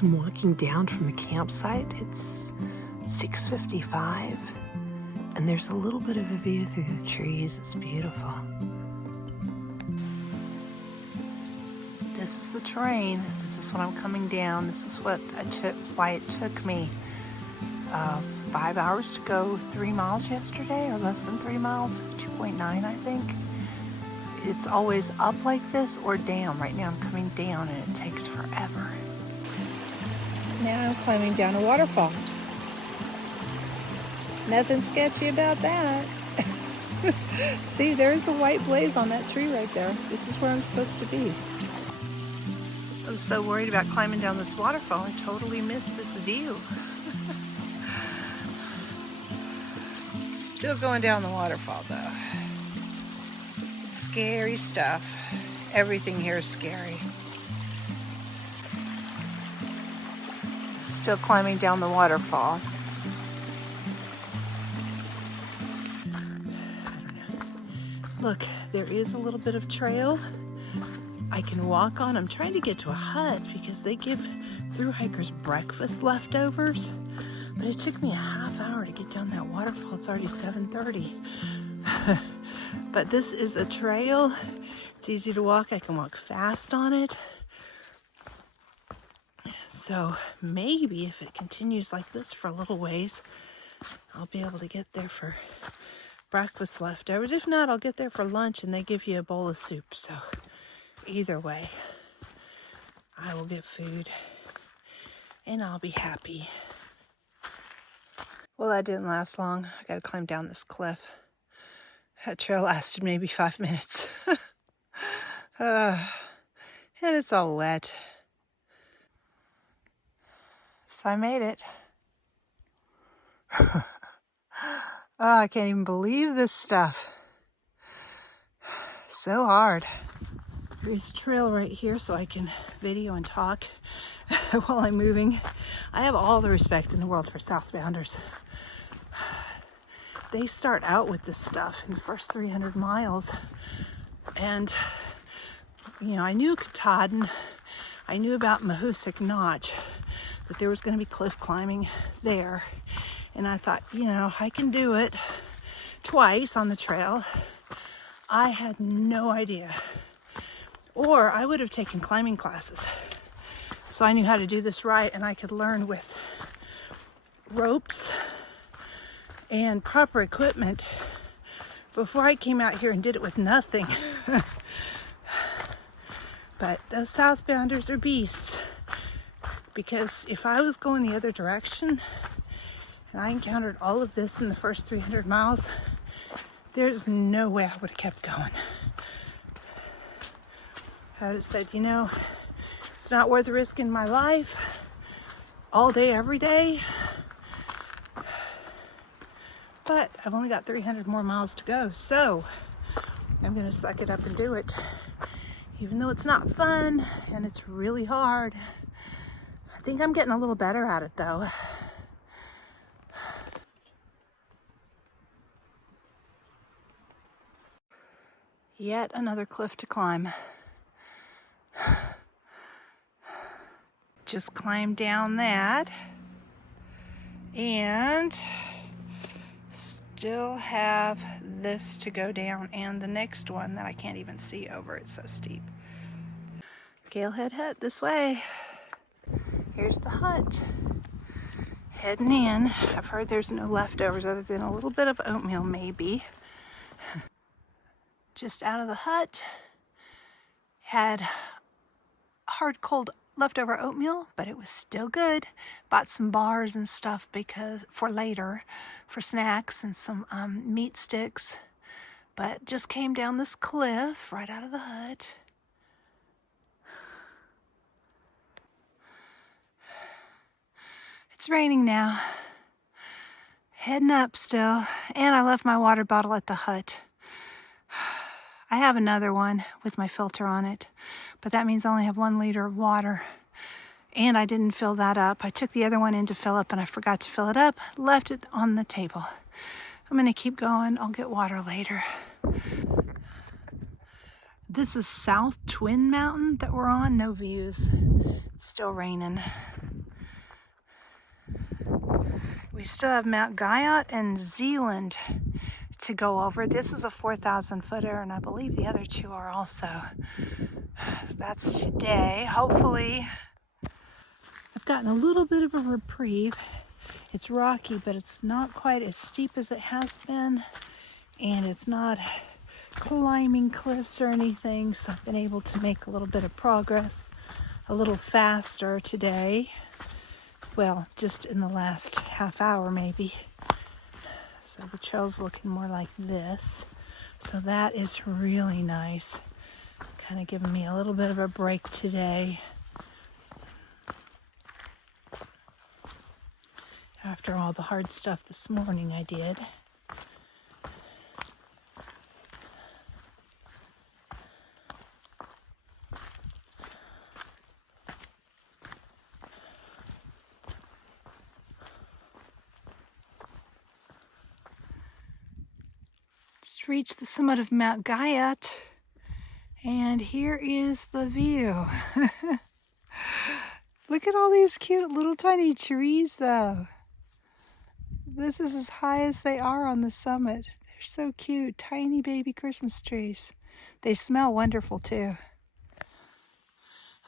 I'm walking down from the campsite. It's 6:55, and there's a little bit of a view through the trees. It's beautiful. This is the train. This is when I'm coming down. This is why it took me 5 hours to go 3 miles yesterday, or less than 3 miles, 2.9 I think. It's always up like this or down. Right now I'm coming down and it takes forever. Now I'm climbing down a waterfall. Nothing sketchy about that. See, there's a white blaze on that tree right there. This is where I'm supposed to be. I was so worried about climbing down this waterfall, I totally missed this view. Still going down the waterfall though. Scary stuff. Everything here is scary. Still climbing down the waterfall. Look, there is a little bit of trail I can walk on. I'm trying to get to a hut because they give thru-hikers breakfast leftovers. But it took me a half hour to get down that waterfall. It's already 7:30. But this is a trail. It's easy to walk. I can walk fast on it. So maybe if it continues like this for a little ways, I'll be able to get there for breakfast leftovers. If not, I'll get there for lunch and they give you a bowl of soup. So either way, I will get food and I'll be happy. Well, that didn't last long. I gotta climb down this cliff. That trail lasted maybe 5 minutes. And it's all wet. So I made it. Oh, I can't even believe this stuff. So hard. There's a trail right here so I can video and talk while I'm moving. I have all the respect in the world for Southbounders. They start out with this stuff in the first 300 miles. And, you know, I knew Katahdin, I knew about Mahoosuc Notch, that there was going to be cliff climbing there. And I thought, you know, I can do it twice on the trail. I had no idea. Or I would have taken climbing classes. So I knew how to do this right, and I could learn with ropes and proper equipment before I came out here and did it with nothing. But those Southbounders are beasts, because if I was going the other direction and I encountered all of this in the first 300 miles, there's no way I would have kept going. I would have said, you know, it's not worth risking my life all day, every day. But I've only got 300 more miles to go, so I'm going to suck it up and do it. Even though it's not fun and it's really hard. I think I'm getting a little better at it though. Yet another cliff to climb. Just climbed down that and still have this to go down and the next one that I can't even see over. It's so steep. Gailhead Hut this way. Here's the hut. Heading in. I've heard there's no leftovers other than a little bit of oatmeal maybe. Just out of the hut. Had hard cold leftover oatmeal, but it was still good. Bought some bars and stuff because for later, for snacks, and some meat sticks. But just came down this cliff right out of the hut. It's raining now. Heading up still, and I left my water bottle at the hut. I have another one with my filter on it, but that means I only have 1 liter of water. And I didn't fill that up. I took the other one in to fill up and I forgot to fill it up, left it on the table. I'm gonna keep going. I'll get water later. This is South Twin Mountain that we're on. No views. It's still raining. we still have Mount Guyot and Zealand to go over. This is a 4,000 footer, and I believe the other two are also. That's today. Hopefully, I've gotten a little bit of a reprieve. It's rocky, but it's not quite as steep as it has been, and it's not climbing cliffs or anything, so I've been able to make a little bit of progress a little faster today. Well, just in the last half hour maybe. So the trail's looking more like this. So that is really nice. Kind of giving me a little bit of a break today. After all the hard stuff this morning I did. Just reached the summit of Mount Guyot, and here is the view. Look at all these cute little tiny trees though. This is as high as they are on the summit. They're so cute, tiny baby Christmas trees. They smell wonderful too.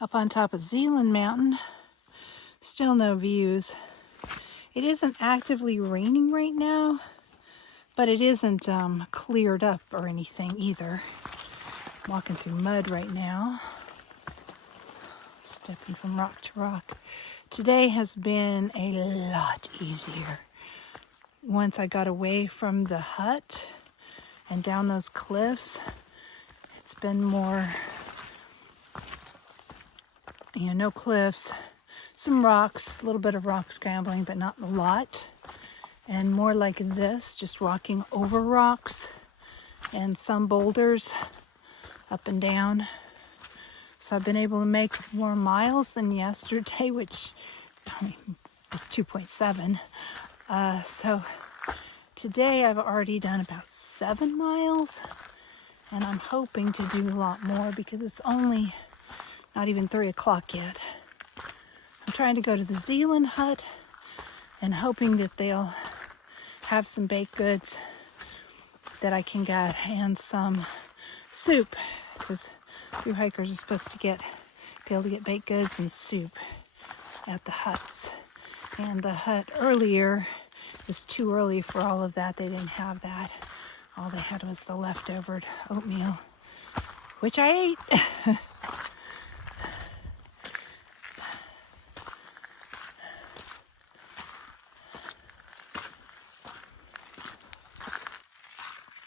Up on top of Zealand Mountain, still no views. It isn't actively raining right now, but it isn't cleared up or anything either. I'm walking through mud right now, stepping from rock to rock. Today has been a lot easier. Once I got away from the hut and down those cliffs, it's been more, no cliffs, some rocks, a little bit of rock scrambling, but not a lot. And more like this, just walking over rocks and some boulders up and down. So I've been able to make more miles than yesterday, which was 2.7. So today I've already done about 7 miles, and I'm hoping to do a lot more because it's only not even 3 o'clock yet. I'm trying to go to the Zealand Hut and hoping that they'll have some baked goods that I can get and some soup, because thru-hikers are supposed to be able to get baked goods and soup at the huts. And the hut earlier was too early for all of that. They didn't have that. All they had was the leftover oatmeal, which I ate.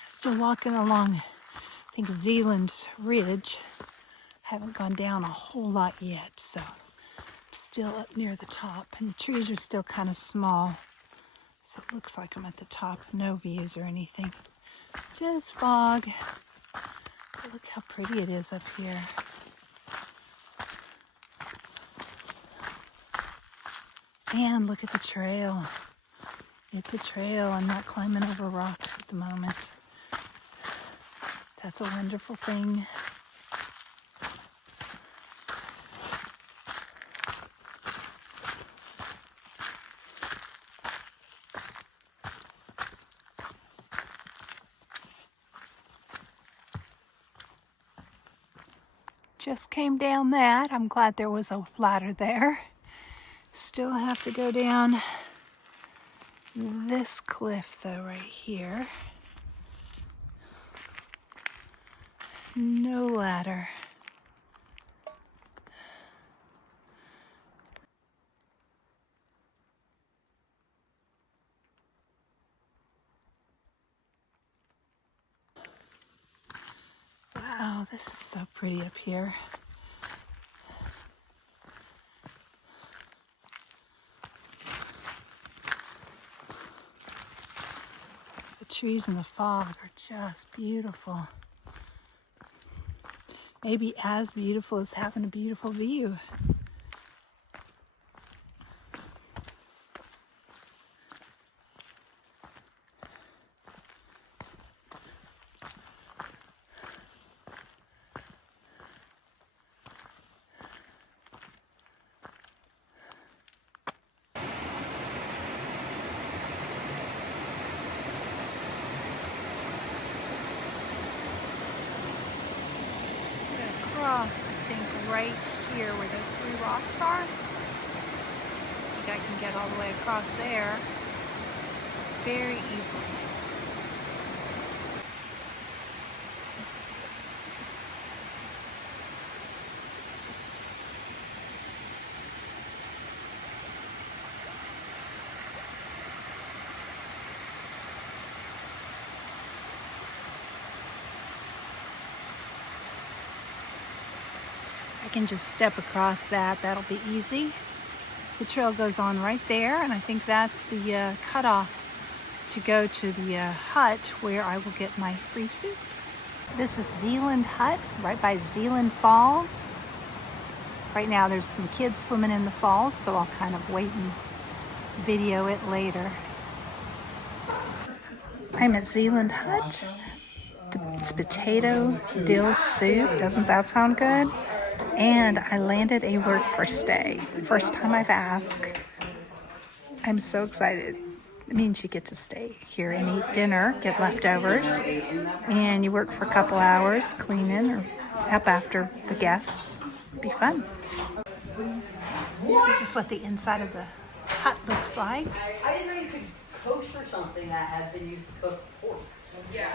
Still walking along, I think, Zealand Ridge. Haven't gone down a whole lot yet, so I'm still up near the top, and the trees are still kind of small, so it looks like I'm at the top. No views or anything, just fog. But look how pretty it is up here. And look at the trail. It's a trail. I'm not climbing over rocks at the moment. That's a wonderful thing. Just came down that. I'm glad there was a ladder there. Still have to go down this cliff though, right here. No ladder. Wow, this is so pretty up here. The trees in the fog are just beautiful. Maybe as beautiful as having a beautiful view. across, I think, right here where those three rocks are. I think I can get all the way across there very easily. I can just step across that. That'll be easy. The trail goes on right there, and I think that's the cutoff to go to the hut where I will get my free soup. This is Zealand Hut, right by Zealand Falls. Right now there's some kids swimming in the falls, so I'll kind of wait and video it later. I'm at Zealand Hut. It's potato dill soup. Doesn't that sound good? And I landed a work for stay. First time I've asked. I'm so excited. It means you get to stay here and eat dinner, get leftovers, and you work for a couple hours cleaning or up after the guests. It'd be fun. This is what the inside of the hut looks like. I didn't know you could kosher something that had been used to cook pork. Yeah,